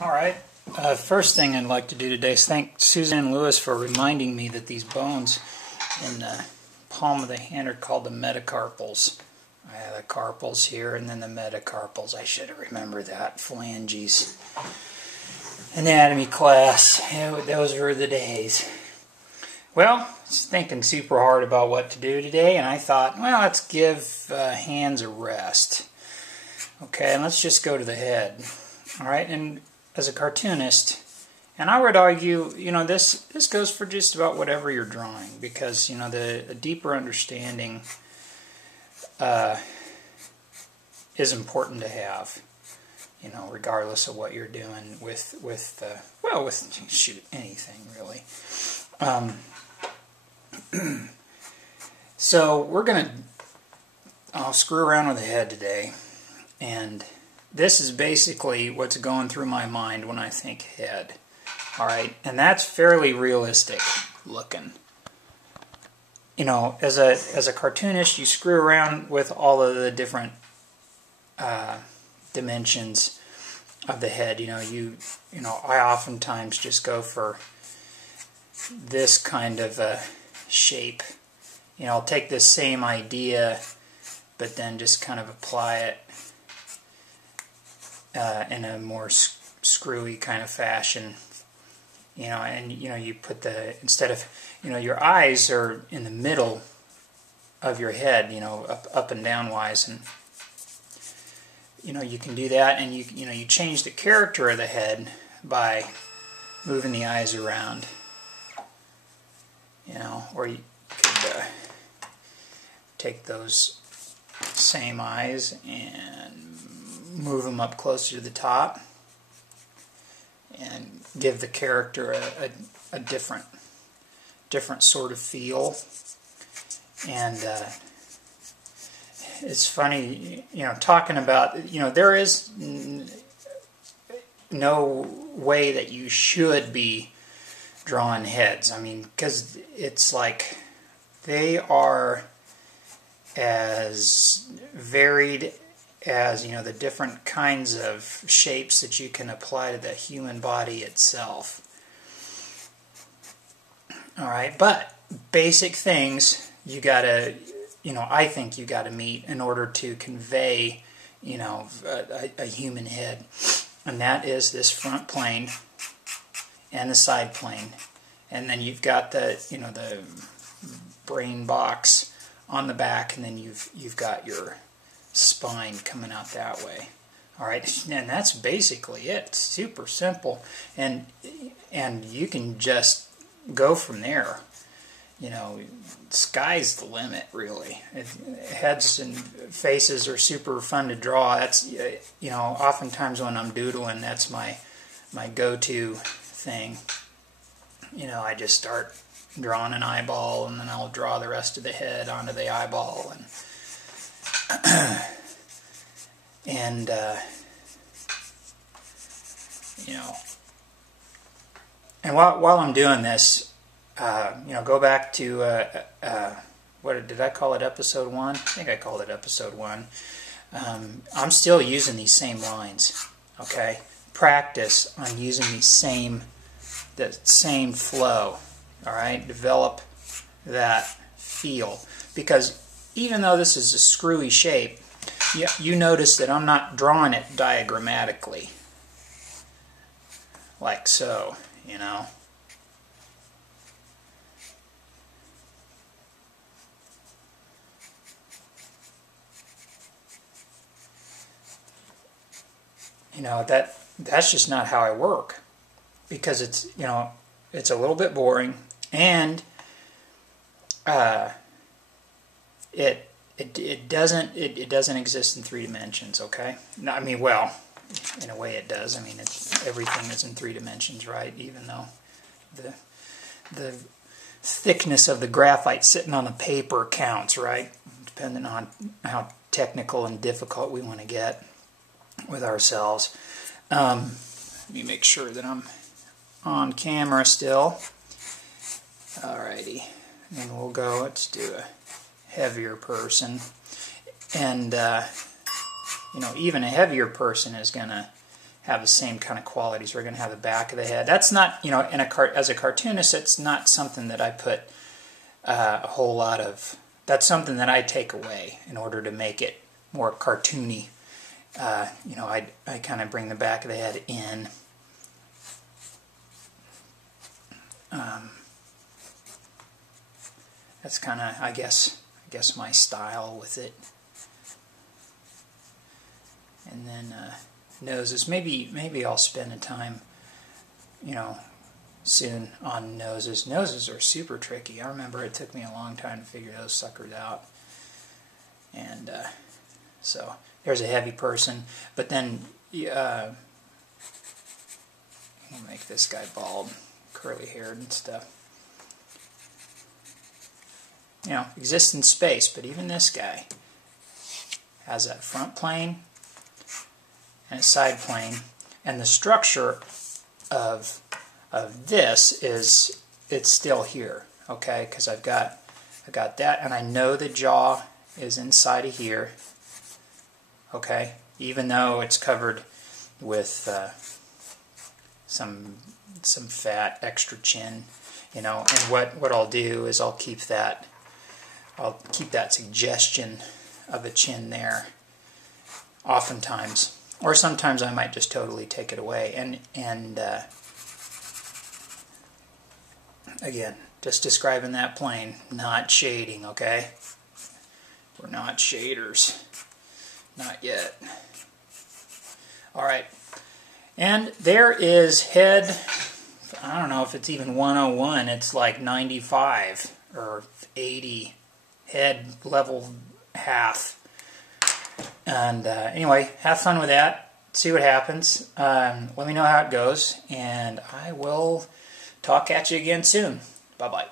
All right. First thing I'd like to do today is thank Suzanne Lewis for reminding me that these bones in the palm of the hand are called the metacarpals. I have the carpals here and then the metacarpals. I should have remembered that. Phalanges. Anatomy class. Those were the days. Well, I was thinking super hard about what to do today, and I thought, well, let's give hands a rest. Okay, and let's just go to the head. All right, and as a cartoonist, and I would argue, this goes for just about whatever you're drawing, because, the deeper understanding is important to have, regardless of what you're doing with anything, really. So I'll screw around with the head today, and this is basically what's going through my mind when I think head. All right, and that's fairly realistic looking. As a cartoonist, you screw around with all of the different dimensions of the head. I oftentimes just go for this kind of a shape. I'll take this same idea, but then just kind of apply it in a more screwy kind of fashion. And you put instead of, your eyes are in the middle of your head, up and down wise, and you can do that, and you change the character of the head by moving the eyes around. Or you could take those same eyes and move them up closer to the top and give the character a different sort of feel. And it's funny, talking about, there is no way that you should be drawing heads. I mean, because it's like they are as varied as, the different kinds of shapes that you can apply to the human body itself. All right, but basic things you gotta, I think you gotta meet in order to convey, a human head, and that is this front plane and the side plane, and then you've got the brain box on the back, and then you've got your spine coming out that way. All right, and that's basically it. It's super simple, and you can just go from there. Sky's the limit, really. Heads and faces are super fun to draw. That's oftentimes when I'm doodling, that's my go-to thing. I just start drawing an eyeball, and then I'll draw the rest of the head onto the eyeball, and and while I'm doing this, go back to what did I call it? Episode 1? I think I called it episode 1. I'm still using these same lines. Okay, practice on using the same flow. All right, develop that feel, because even though this is a screwy shape, you notice that I'm not drawing it diagrammatically, like so, that's just not how I work, because it's it's a little bit boring, and it doesn't exist in 3 dimensions. Okay, I mean, well, in a way it does. I mean, everything is in 3 dimensions, right? Even though the thickness of the graphite sitting on the paper counts, right? Depending on how technical and difficult we want to get with ourselves. Let me make sure that I'm on camera still. Alrighty, and we'll go. Let's do a heavier person, and even a heavier person is gonna have the same kind of qualities. We're going to have the back of the head. That's not, you know, as a cartoonist, it's not something that I put a whole lot of. That's something that I take away in order to make it more cartoony. You know, I kind of bring the back of the head in. That's kind of, I guess my style with it. And then noses. Maybe I'll spend a time, you know, soon on noses. Noses are super tricky. I remember it took me a long time to figure those suckers out. And so there's a heavy person, but then I'll make this guy bald, curly haired and stuff. You know, exists in space, but even this guy has that front plane and a side plane, and the structure of this is, it's still here, okay? Because I got that, and I know the jaw is inside of here, okay? Even though it's covered with some fat, extra chin, you know. And what I'll do is I'll keep that suggestion of a chin there, oftentimes, or sometimes I might just totally take it away. And again, just describing that plane, not shading, okay? We're not shaders, not yet. All right, and there is head. I don't know if it's even 101. It's like 95 or 80. Head level half. And anyway, have fun with that. See what happens. Let me know how it goes, and I will talk at you again soon. Bye-bye.